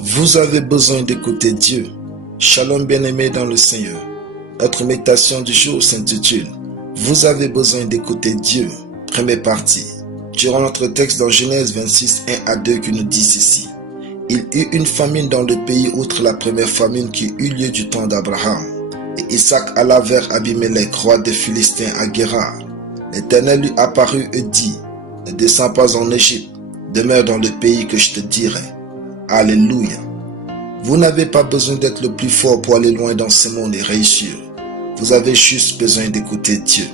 Vous avez besoin d'écouter Dieu. Shalom bien-aimés dans le Seigneur. Notre méditation du jour s'intitule « Vous avez besoin d'écouter Dieu ». Première partie. Durant notre texte dans Genèse 26, 1 à 2 qui nous dit ceci. Il y eut une famine dans le pays outre la première famine qui eut lieu du temps d'Abraham. Et Isaac alla vers Abimelech, roi des Philistins à Guérar. L'Éternel lui apparut et dit, « Ne descends pas en Égypte, demeure dans le pays que je te dirai. » Alléluia. Vous n'avez pas besoin d'être le plus fort pour aller loin dans ce monde et réussir. Vous avez juste besoin d'écouter Dieu.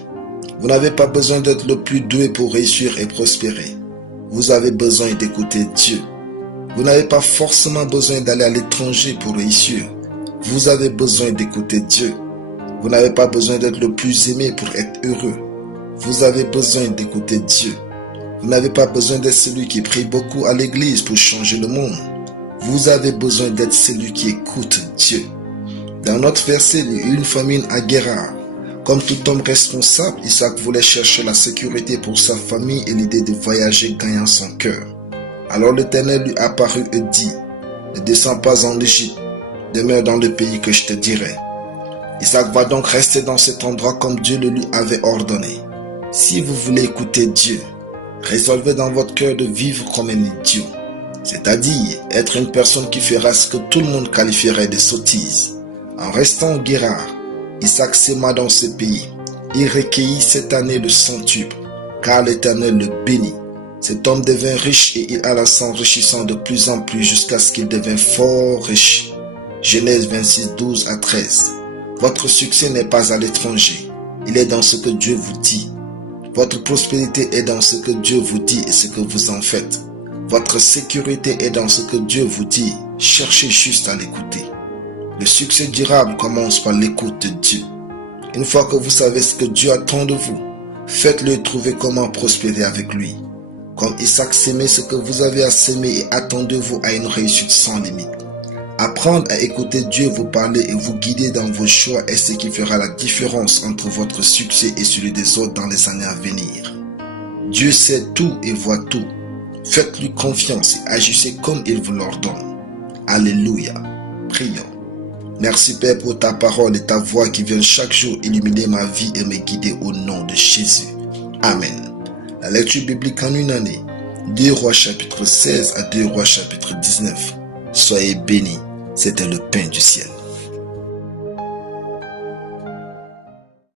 Vous n'avez pas besoin d'être le plus doué pour réussir et prospérer. Vous avez besoin d'écouter Dieu. Vous n'avez pas forcément besoin d'aller à l'étranger pour réussir. Vous avez besoin d'écouter Dieu. Vous n'avez pas besoin d'être le plus aimé pour être heureux. Vous avez besoin d'écouter Dieu. Vous n'avez pas besoin d'être celui qui prie beaucoup à l'église pour changer le monde. Vous avez besoin d'être celui qui écoute Dieu. Dans notre verset, il y a eu une famine à Guérar. Comme tout homme responsable, Isaac voulait chercher la sécurité pour sa famille et l'idée de voyager gagnant son cœur. Alors l'Éternel lui apparut et dit, « Ne descends pas en Égypte, demeure dans le pays que je te dirai. » Isaac va donc rester dans cet endroit comme Dieu le lui avait ordonné. Si vous voulez écouter Dieu, résolvez dans votre cœur de vivre comme un idiot. C'est-à-dire être une personne qui fera ce que tout le monde qualifierait de sottise. En restant au Guérar, Isaac sema dans ce pays. Il recueillit cette année le centuple, car l'Éternel le bénit. Cet homme devint riche et il alla s'enrichissant de plus en plus jusqu'à ce qu'il devint fort riche. Genèse 26, 12 à 13. Votre succès n'est pas à l'étranger, il est dans ce que Dieu vous dit. Votre prospérité est dans ce que Dieu vous dit et ce que vous en faites. Votre sécurité est dans ce que Dieu vous dit. Cherchez juste à l'écouter. Le succès durable commence par l'écoute de Dieu. Une fois que vous savez ce que Dieu attend de vous, faites-le et trouvez comment prospérer avec lui. Comme Isaac s'aimait ce que vous avez à s'aimer et attendez-vous à une réussite sans limite. Apprendre à écouter Dieu vous parler et vous guider dans vos choix est ce qui fera la différence entre votre succès et celui des autres dans les années à venir. Dieu sait tout et voit tout. Faites-lui confiance et agissez comme il vous l'ordonne. Alléluia. Prions. Merci Père pour ta parole et ta voix qui viennent chaque jour illuminer ma vie et me guider au nom de Jésus. Amen. La lecture biblique en une année. 2 Rois chapitre 16 à 2 Rois chapitre 19. Soyez bénis. C'était le pain du ciel.